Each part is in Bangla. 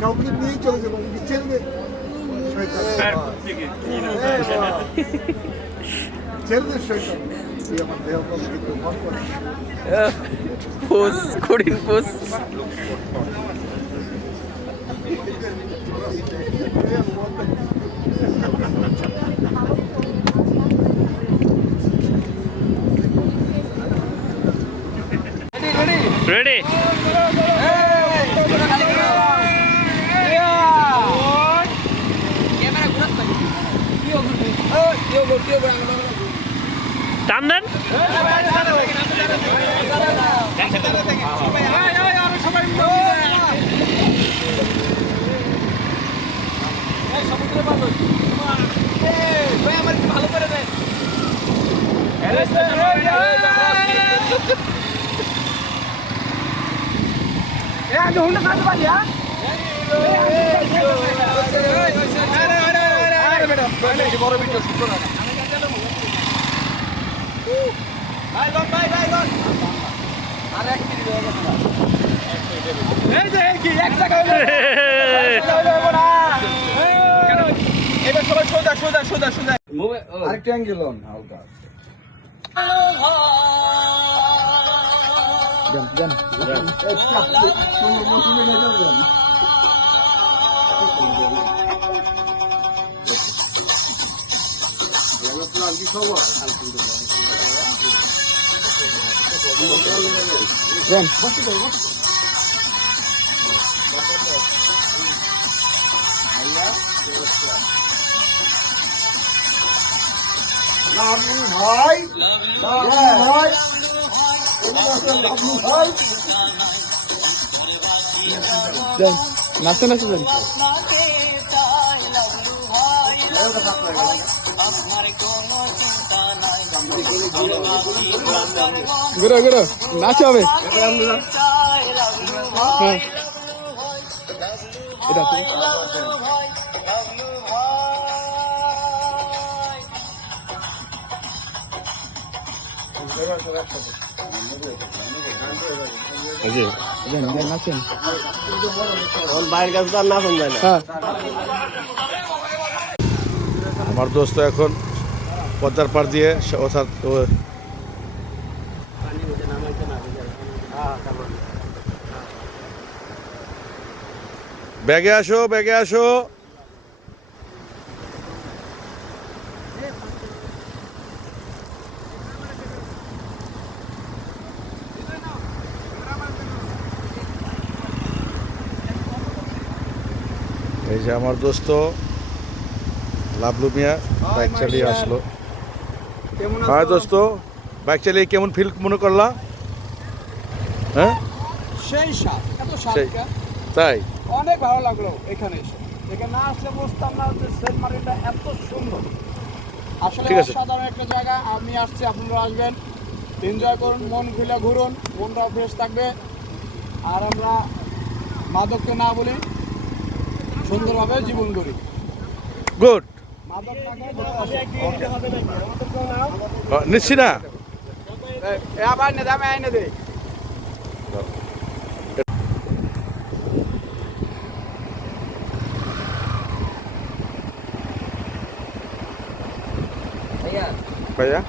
কাউকে নিয়েই চলে যাবো ছেড়ে ছেড়ে শৈতান আমার দেহ কিন্তু মন করে পোস কঠিন পোস রেডি টান দেন ভালো করে দেন বড় ভিডিও শুট করা ভাই লন আর এক মিনিট হয়ে গেছে এই যে কি এক জায়গা হলো না কেন এবার সবাই সোজা আরেকটা অ্যাঙ্গেল অন হালকা জান কি খবর লাভলু ভাই নাচতে নাচতে ঘুরো নাচ হবে হ্যাঁ এটা আমার দোস্ত এখন পদ্মার পাড় দিয়ে ব্যাগে আসো এই যে আমার দোস্ত লাভলু মিয়া বাইক চালিয়ে আসলো। হ্যাঁ দোস্ত, বাইক চালিয়ে কেমন ফিল মনে করলা? হ্যাঁ সেই সাত এত সাত তাই অনেক ভালো লাগলো এখানে এসে। এখানে না আসলে বুঝতাম না যে সেন্ট মার্টিনটা এত সুন্দর। আসলে অসাধারণ একটা জায়গা। আমি আসছি, আপনারা আসবেন, এনজয় করুন, মন খুলে ঘুরুন, মনটাও ফ্রেশ থাকবে। আর আমরা মাদককে না বলি, সুন্দরভাবে জীবন করি। গুড, মাদক নিচ্ছি না আবার এনে দে, আমি এনে দে। ভাইয়া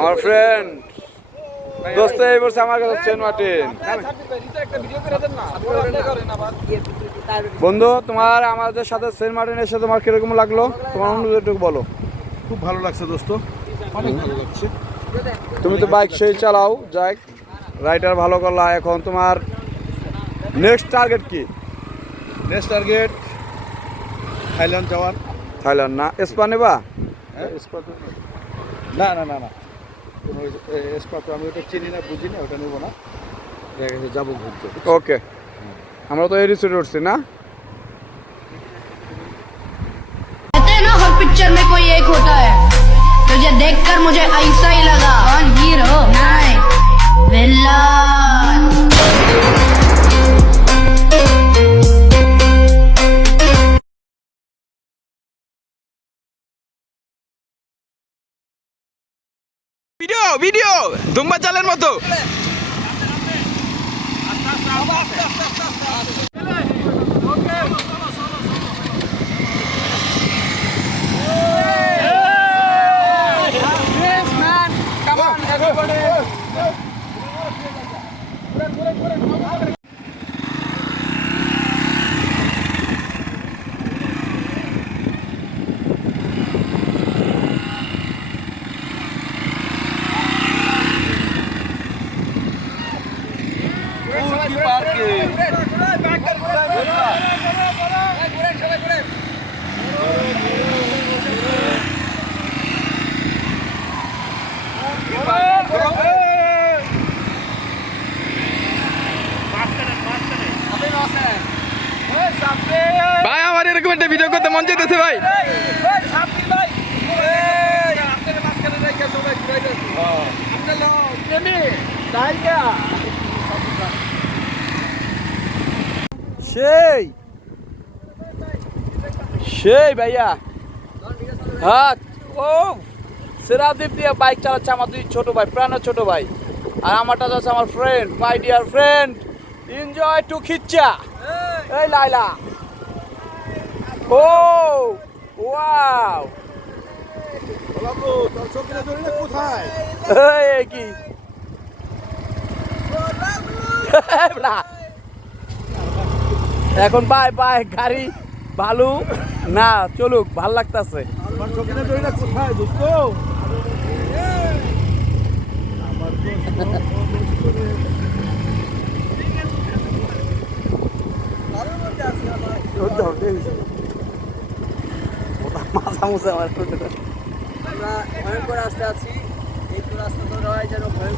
আমার ফ্রেন্ড দোস্ত এই বলছে আমার কাছে সেন্ট মার্টিন। বন্ধু, তোমার আমাদের সাথে সেন্ট মার্টিন এসে তোমার কিরকম লাগলো? তোমার অনুভূতিটুকু বলো। খুব ভালো লাগছে দোস্ত, অনেক ভালো লাগছে। তুমি তো বাইক সেই চালাও, যাই রাইডার ভালো করলা। এখন তোমার নেক্সট টার্গেট কি? নেক্সট টার্গেট থাইল্যান্ড যাওয়ার। থাইল্যান্ড না স্পা নেবা? না না না না, কোনো স্পা তো আমি ওটা চিনি না, বুঝি না, ওটা নেবো না। যাবো ঘুরতে। ওকে, আমরা তো এই রিসোর্টে উঠছি না। हर पिक्चर में कोई एक होता है, तुझे देखकर मुझे ऐसा ही लगा। कौन हीरो? नहीं, विलन। ভিডিও ভিডিও দুম্বা চালের মতো। ভাই আমার এরকম একটা ভিডিও করতে মন চাইতেছে ভাই। সেই সেই ভাইয়া, হ্যাঁ ও সেরাদ্বীপ দিয়ে বাইক চালাচ্ছে আমার দুই ছোট ভাই, প্রাণের ছোট ভাই, আর আমারটা যাচ্ছে আমার friend, my dear friend. Enjoy to খিচ্চা। এই লাইলা, ও ওয়াও, এই কি এখন বাই বাই, গাড়ি ভালো না চলুক, ভাল লাগতেছে। মাথা মুছে আমার, আমরা ভয়ঙ্কর রাস্তা আছি, এই রাস্তা তো যেন ভয়ঙ্কর।